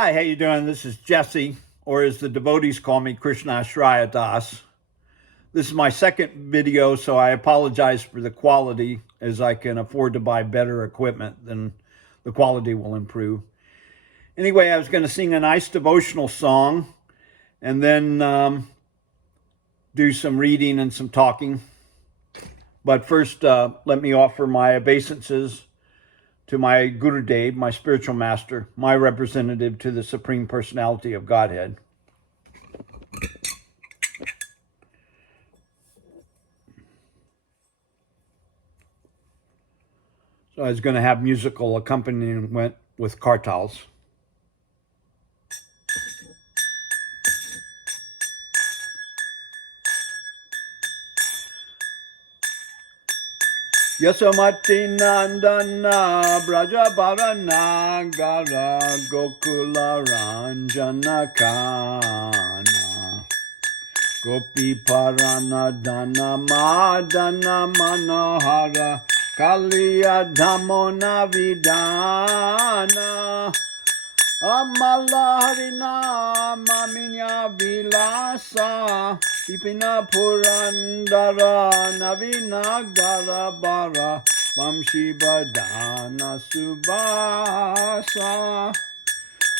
Hi, how you doing? This is Jesse, or as the devotees call me, Krishna Shraya Das. This is my second video, so I apologize for the quality, as I can afford to buy better equipment, then the quality will improve. Anyway, I was going to sing a nice devotional song and then do some reading and some talking. But first, let me offer my obeisances to my Gurudev, my spiritual master, my representative to the Supreme Personality of Godhead. So I was going to have musical accompaniment with kartals. Yasomati Nandana Brajabarana Gara Gokula Ranjana Kana Gopi Parana Dana Madana Manohara Kaliya Dhamona Vidana Amala Harina Maminya Vilasa Ipina Purandara Navina Garabara Vamshi Badana Subasa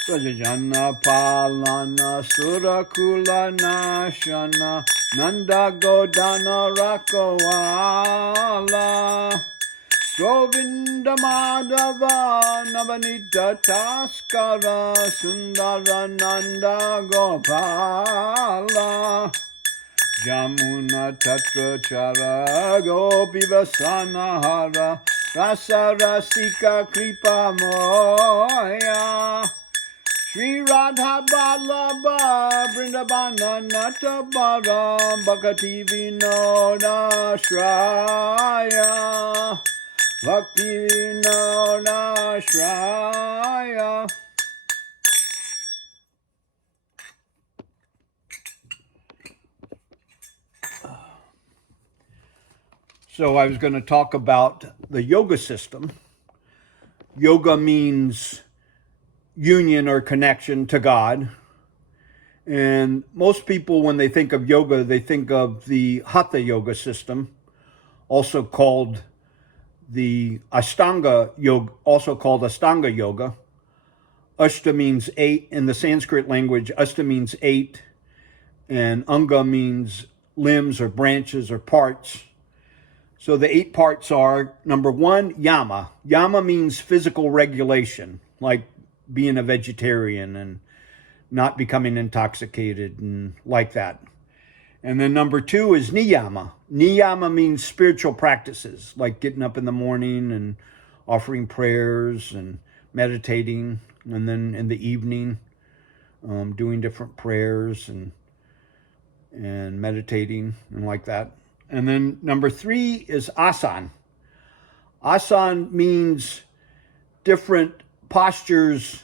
Rajajana Palana Surakula Nashana Nanda Godana Rakawala Govinda Madhava Navanita Taskara Sundara Nanda Gopala Jamuna Tatra Chara Gopi Vasana Hara Rasa Rasika Kripa Moya Sri Radha Balaba Vrindavana Natabara Bhakati Vinoda Shraya Bhakti Vinoda Shraya. So I was going to talk about the yoga system. Yoga means union or connection to God. And most people, when they think of yoga, they think of the Hatha Yoga system, also called the Ashtanga Yoga, Yoga. Ashta means 8 in the Sanskrit language. Ashta means 8, and Anga means limbs or branches or parts. So the 8 parts are, number 1, yama. Yama means physical regulation, like being a vegetarian and not becoming intoxicated and like that. And then number 2 is niyama. Niyama means spiritual practices, like getting up in the morning and offering prayers and meditating, and then in the evening doing different prayers and meditating and like that. And then number 3 is asan. Asan means different postures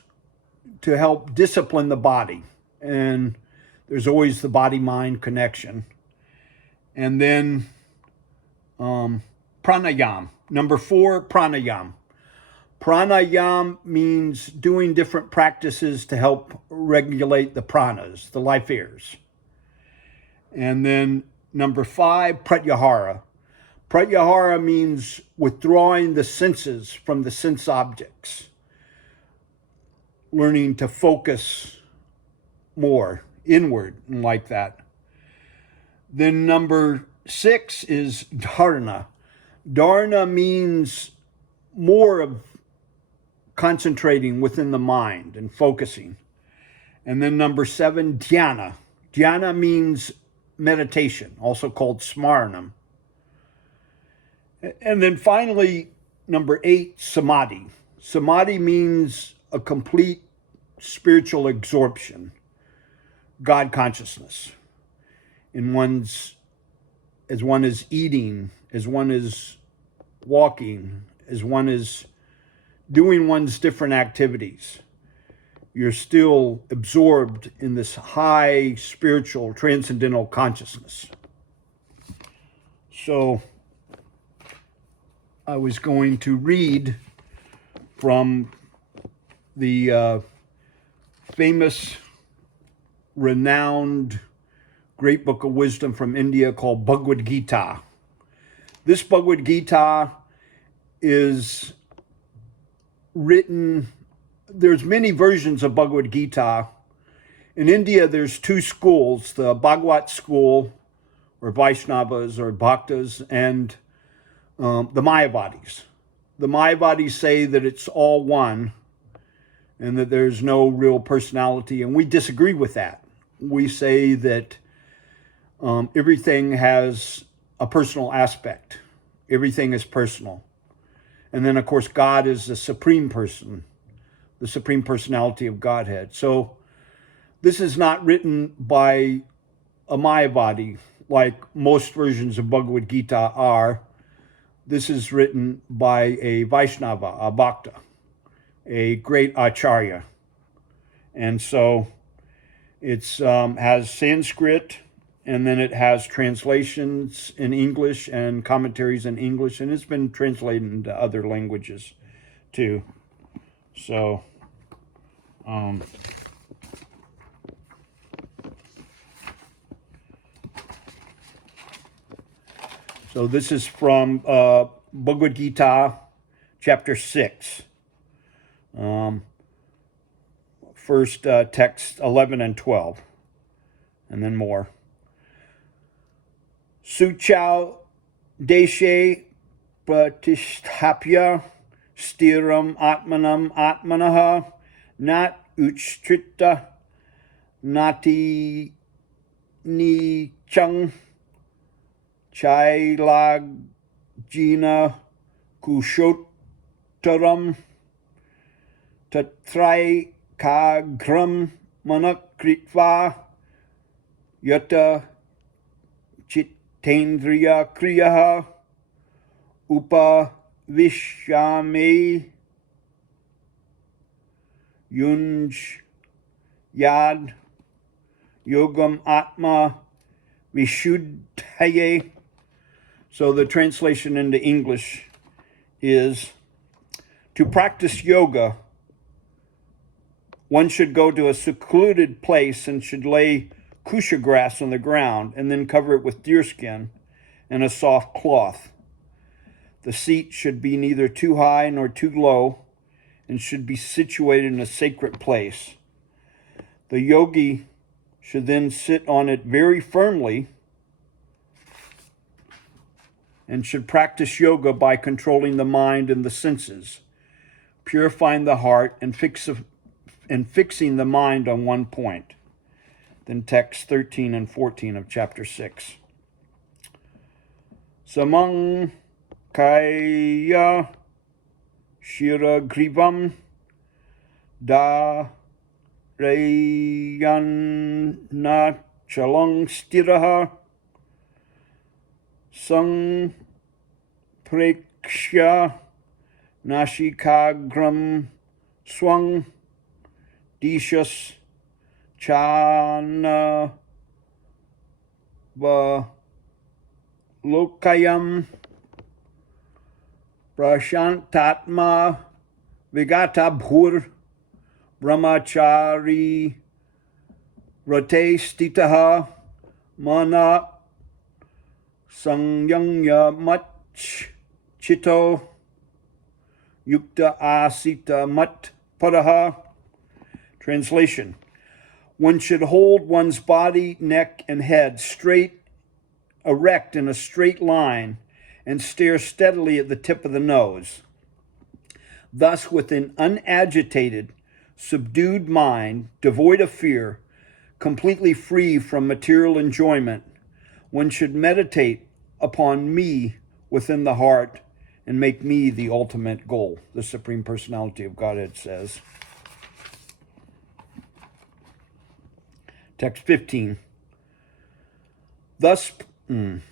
to help discipline the body. And there's always the body-mind connection. And then pranayam. Number 4, pranayam. Pranayam means doing different practices to help regulate the pranas, the life airs. And then number 5, pratyahara. Pratyahara means withdrawing the senses from the sense objects, learning to focus more inward and like that. Then number 6 is dharana. Dharana means more of concentrating within the mind and focusing. And then number 7, dhyana. Dhyana means meditation, also called smaranam. And then finally, number 8, samadhi. Samadhi means a complete spiritual absorption, God consciousness, as one is eating, as one is walking, as one is doing one's different activities. You're still absorbed in this high spiritual transcendental consciousness. So I was going to read from the famous, renowned, great book of wisdom from India called Bhagavad Gita. This Bhagavad Gita is written, there's many versions of Bhagavad Gita. In India, there's two schools, the Bhagavad school, or Vaishnavas or Bhaktas, and the Mayavadis. The Mayavadis say that it's all one and that there's no real personality, and we disagree with that. We say that everything has a personal aspect. Everything is personal. And then, of course, God is the supreme person, the supreme personality of Godhead. So this is not written by a Mayavadi like most versions of Bhagavad Gita are. This is written by a Vaishnava, a Bhakta, a great Acharya. And so it has Sanskrit, and then it has translations in English and commentaries in English, and it's been translated into other languages too. So, so this is from Bhagavad Gita, chapter 6. First text 11 and 12, and then more. Suchau deshe pratisthapya stiram atmanam atmanaha nat uchtrita nati nichang chailagina kushotaram tatrai kagram manakritva yata chitendriya kriyaha upa vishyame yunj yad yogam atma vishuddhaye. So the translation into English is, to practice yoga, one should go to a secluded place and should lay kusha grass on the ground and then cover it with deerskin and a soft cloth. The seat should be neither too high nor too low and should be situated in a sacred place. The yogi should then sit on it very firmly and should practice yoga by controlling the mind and the senses, purifying the heart and fixing the mind on one point. Then text 13 and 14 of chapter 6. Samang kaya shiragrivam da rayana chalang stiraha sang prekshya nashikagram swang dishas chana va lokayam prashantatma vigata bhur brahmachari rate stitaha mana sangyanya mach chito yukta asita mat paraha. Translation: one should hold one's body, neck, and head straight, erect in a straight line, and stare steadily at the tip of the nose. Thus, with an unagitated, subdued mind, devoid of fear, completely free from material enjoyment, one should meditate upon me within the heart and make me the ultimate goal, the Supreme Personality of Godhead says. Text 15. Thus, yunjaneva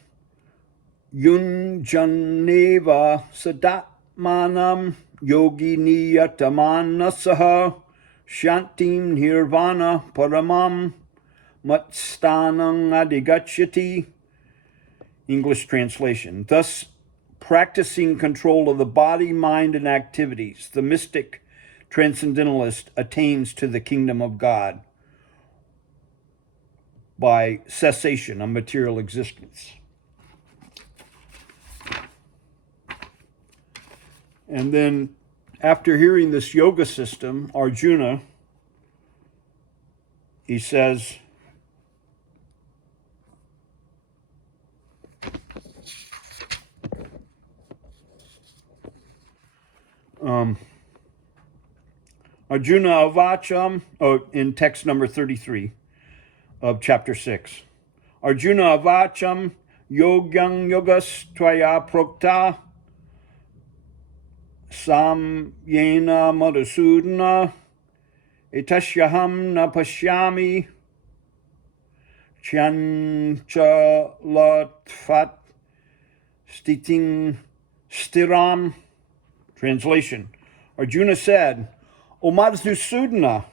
sadatmanam yogi niyatamanasah shantim nirvana paramam matstanang adigachyati. English translation. Thus, practicing control of the body, mind, and activities, the mystic transcendentalist attains to the kingdom of God by cessation of material existence. And then after hearing this yoga system, Arjuna, he says, Arjuna avacham, in text number 33 of chapter 6. Arjuna avacham yogyang yogas tvaya prokta samyena madhusudana etasyaham na pashyami chanchalatfat stiting stiram. Translation. Arjuna said, O Madhusudana,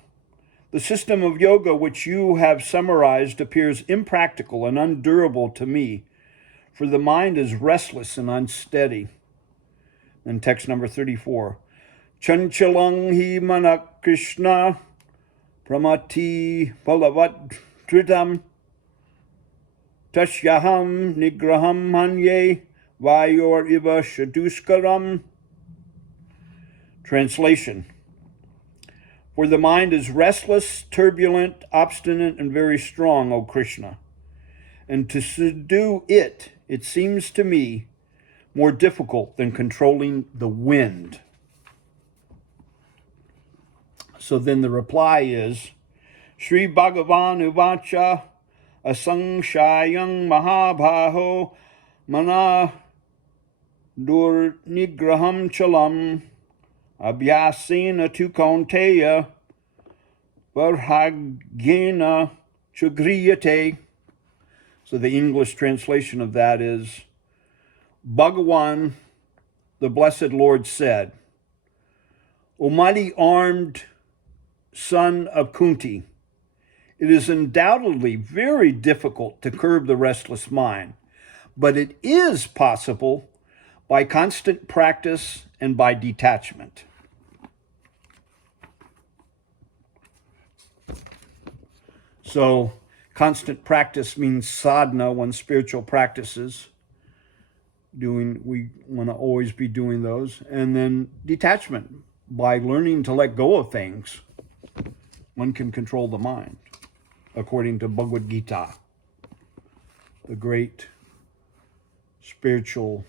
the system of yoga which you have summarized appears impractical and undurable to me, for the mind is restless and unsteady. In text number 34, Chanchalang hi manak Krishna pramati palavat tritam tashyaham nigraham hanye vayor iva shaduskaram. Translation. For the mind is restless, turbulent, obstinate, and very strong, O Krishna. And to subdue it, it seems to me, more difficult than controlling the wind. So then the reply is, Sri Bhagavan Uvacha Asangshayang Mahabhaho Mana Durnigraham Chalam Abhyasena tu Kaunteya Varhagyena Chugriyate. So the English translation of that is, Bhagavan, the Blessed Lord, said, O mighty armed son of Kunti, it is undoubtedly very difficult to curb the restless mind, but it is possible by constant practice and by detachment. So constant practice means sadhana, one's spiritual practices. We want to always be doing those. And then detachment, by learning to let go of things, one can control the mind, according to Bhagavad Gita, the great spiritual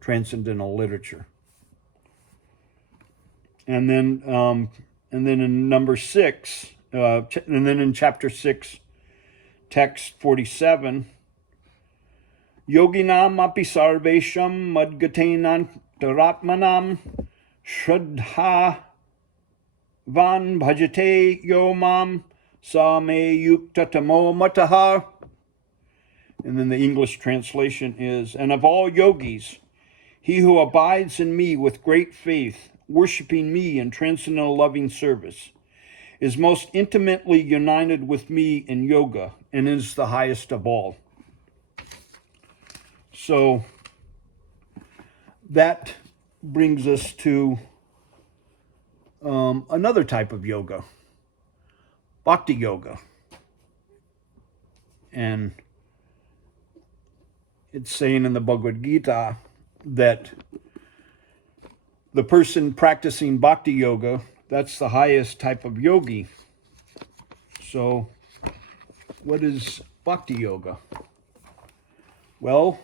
transcendental literature. And then in number 6, and then in chapter 6, text 47, Yoginam api sarvesham madgatenam taratmanam shraddha van bhajate yomam sa me yukta tamo mataha. And then the English translation is, and of all yogis, he who abides in me with great faith, worshiping me in transcendental loving service, is most intimately united with me in yoga and is the highest of all. So that brings us to another type of yoga, Bhakti Yoga. And it's saying in the Bhagavad Gita that the person practicing Bhakti Yoga, that's the highest type of yogi. So what is Bhakti Yoga? Well,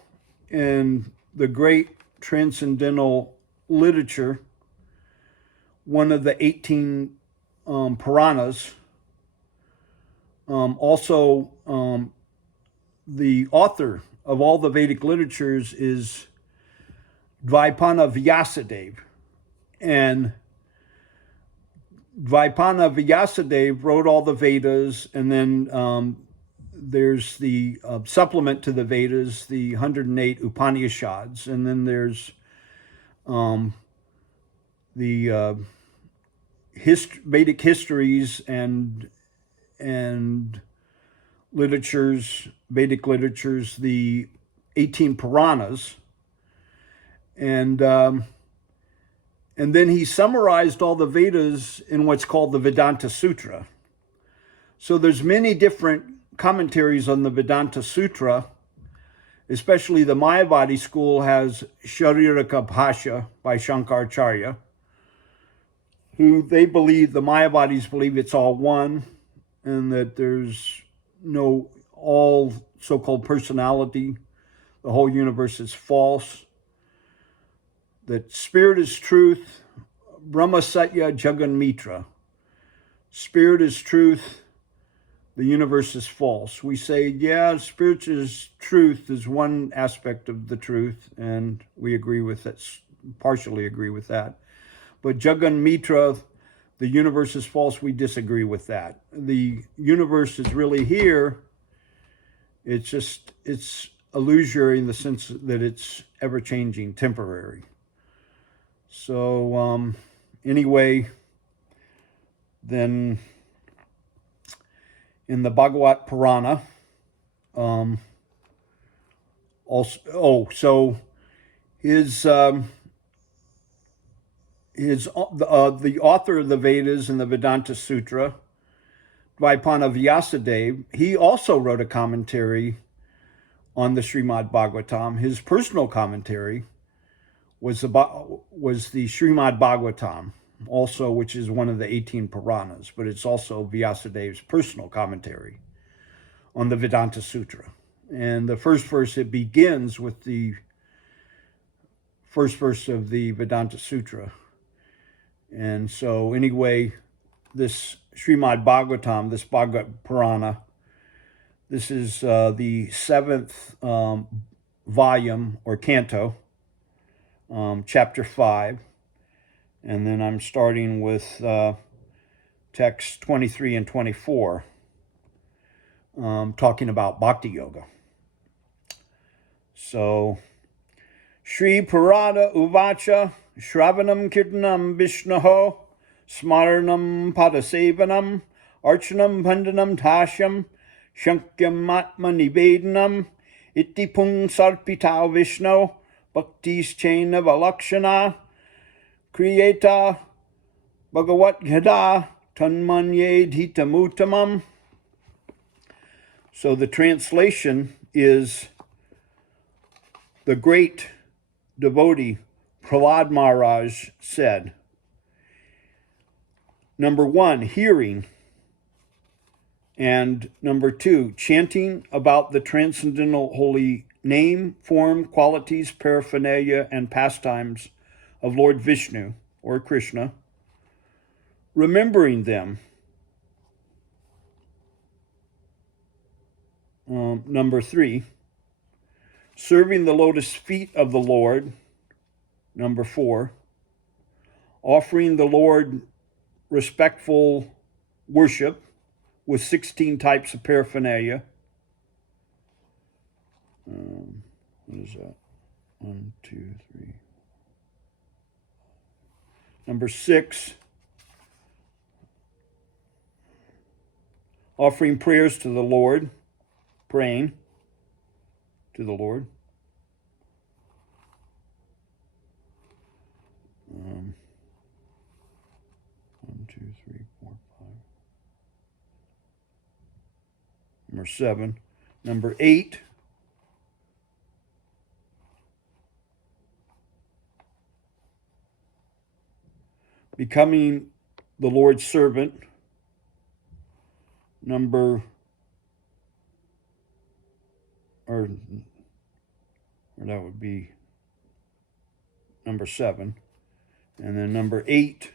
in the great transcendental literature, one of the 18 Puranas, also the author of all the Vedic literatures is Dvaipana Vyasadeva. And Dvaipana Vyasadeva wrote all the Vedas, and then there's the supplement to the Vedas, the 108 Upanishads, and then there's the Vedic histories and literatures, Vedic literatures, the 18 Puranas, and And then he summarized all the Vedas in what's called the Vedanta Sutra. So there's many different commentaries on the Vedanta Sutra, especially the Mayavadi school has Shariraka Bhashya by Shankaracharya, who they believe, the Mayavadis believe it's all one, and that there's no all so-called personality. The whole universe is false. That spirit is truth, Brahma Satya Jagan Mitra. Spirit is truth, the universe is false. We say, yeah, spirit is truth is one aspect of the truth, and we agree with that, partially agree with that. But Jagan Mitra, the universe is false, we disagree with that. The universe is really here. It's illusory in the sense that it's ever-changing, temporary. So anyway, then in the Bhagavat Purana, so the author of the Vedas and the Vedanta Sutra, Dvaipana Vyasadeva, he also wrote a commentary on the Srimad Bhagavatam. His personal commentary was the Srimad Bhagavatam, also, which is one of the 18 Puranas, but it's also Vyasadeva's personal commentary on the Vedanta Sutra. And the first verse, it begins with the first verse of the Vedanta Sutra. And so anyway, this Srimad Bhagavatam, this Bhagavat Purana, this is the 7th volume or canto, chapter 5. And then I'm starting with texts 23 and 24, talking about Bhakti Yoga. So, Shri Purana Uvacha Shravanam Kirtanam Vishnaho Smaranam Padasevanam Archanam Vandanam Tashyam Shankyam Atma Nivedanam Ittipung Sarpita Vishnu Bhaktis Chaina Valakshana Kriyeta Bhagavat Gada Tanmanye Dhitamutamam. So the translation is, the great devotee Prahlad Maharaj said, number 1, hearing, and number 2, chanting about the transcendental holy name, form, qualities, paraphernalia, and pastimes of Lord Vishnu or Krishna, remembering them. Number 3, serving the lotus feet of the Lord. Number 4, offering the Lord respectful worship with 16 types of paraphernalia. What is that? 1, 2, 3. Number 6, offering prayers to the Lord, praying to the Lord. 1, 2, 3, 4, 5. Number 7. Number 8, becoming the Lord's servant. Or that would be number 7. And then number 8,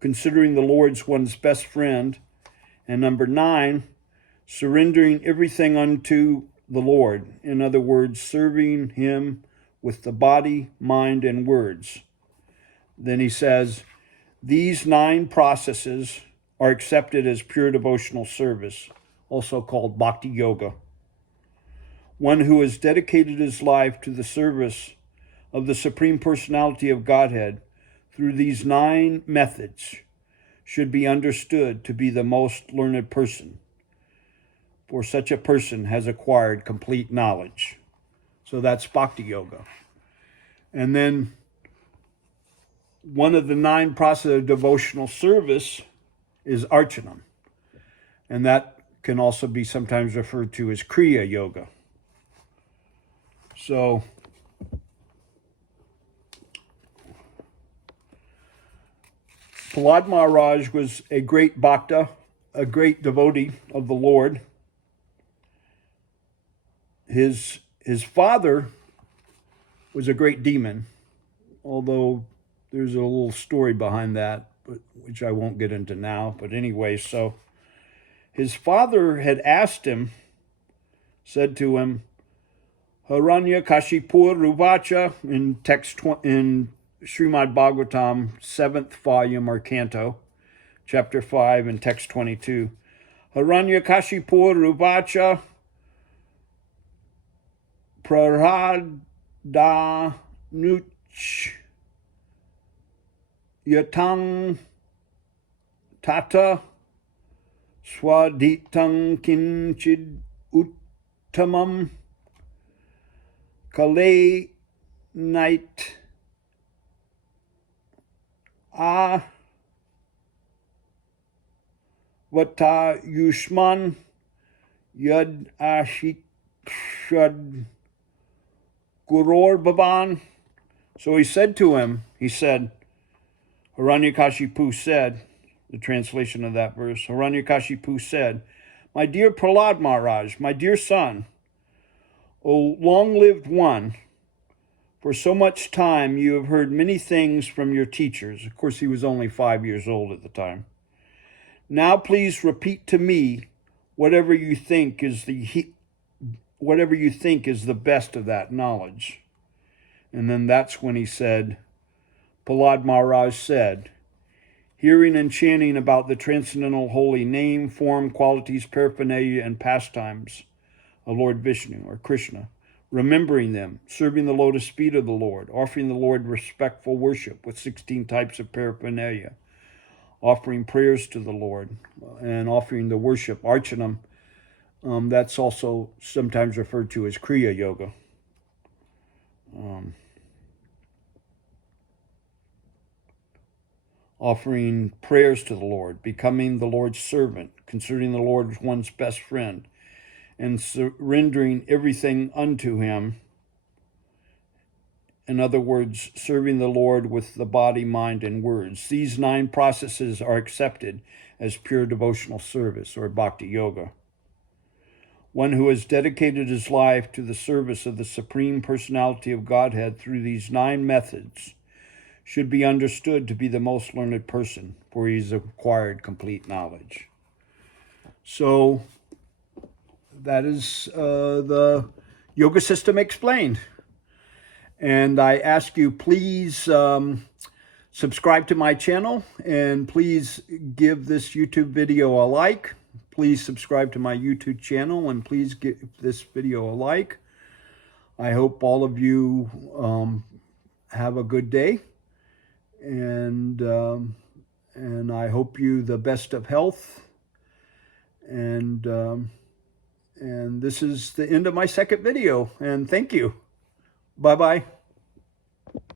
considering the Lord's one's best friend. And number 9, surrendering everything unto the Lord. In other words, serving him with the body, mind, and words. Then he says, these 9 processes are accepted as pure devotional service, also called Bhakti Yoga. One who has dedicated his life to the service of the Supreme Personality of Godhead through these 9 methods should be understood to be the most learned person, for such a person has acquired complete knowledge. So that's Bhakti Yoga. And then one of the 9 processes of devotional service is Archanam. And that can also be sometimes referred to as Kriya Yoga. So Prahlad Maharaj was a great bhakta, a great devotee of the Lord. His father was a great demon, although there's a little story behind that, which I won't get into now. But anyway, so his father had asked him, said to him, Haranya Kashipur Ruvacha, in text in Srimad Bhagavatam, 7th volume or canto, chapter 5 and text 22. Haranya Kashipur Ruvacha Prarada Nuch Yatang Tata Swaditang Kinchid Uttamam Kale Night Vata Yushman Yad Ashikshad Guror Baban. So he said to him, Hiranyakashipu said, the translation of that verse, Hiranyakashipu said, My dear Prahlad Maharaj, my dear son, O long-lived one, for so much time you have heard many things from your teachers. Of course, he was only 5 years old at the time. Now please repeat to me whatever you think is the best of that knowledge. And then that's when he said, Prahlad Maharaj said, hearing and chanting about the transcendental holy name, form, qualities, paraphernalia, and pastimes of Lord Vishnu or Krishna, remembering them, serving the lotus feet of the Lord, offering the Lord respectful worship with 16 types of paraphernalia, offering prayers to the Lord, and offering the worship, Archanam. That's also sometimes referred to as Kriya Yoga. Offering prayers to the Lord, becoming the Lord's servant, considering the Lord as one's best friend, and surrendering everything unto him. In other words, serving the Lord with the body, mind, and words. These 9 processes are accepted as pure devotional service, or bhakti yoga. One who has dedicated his life to the service of the Supreme Personality of Godhead through these 9 methods should be understood to be the most learned person, for he has acquired complete knowledge. So that is the yoga system explained. And I ask you, please subscribe to my channel, and please give this YouTube video a like. Please subscribe to my YouTube channel, and please give this video a like. I hope all of you have a good day, and I hope you the best of health. And this is the end of my second video, and thank you. Bye-bye.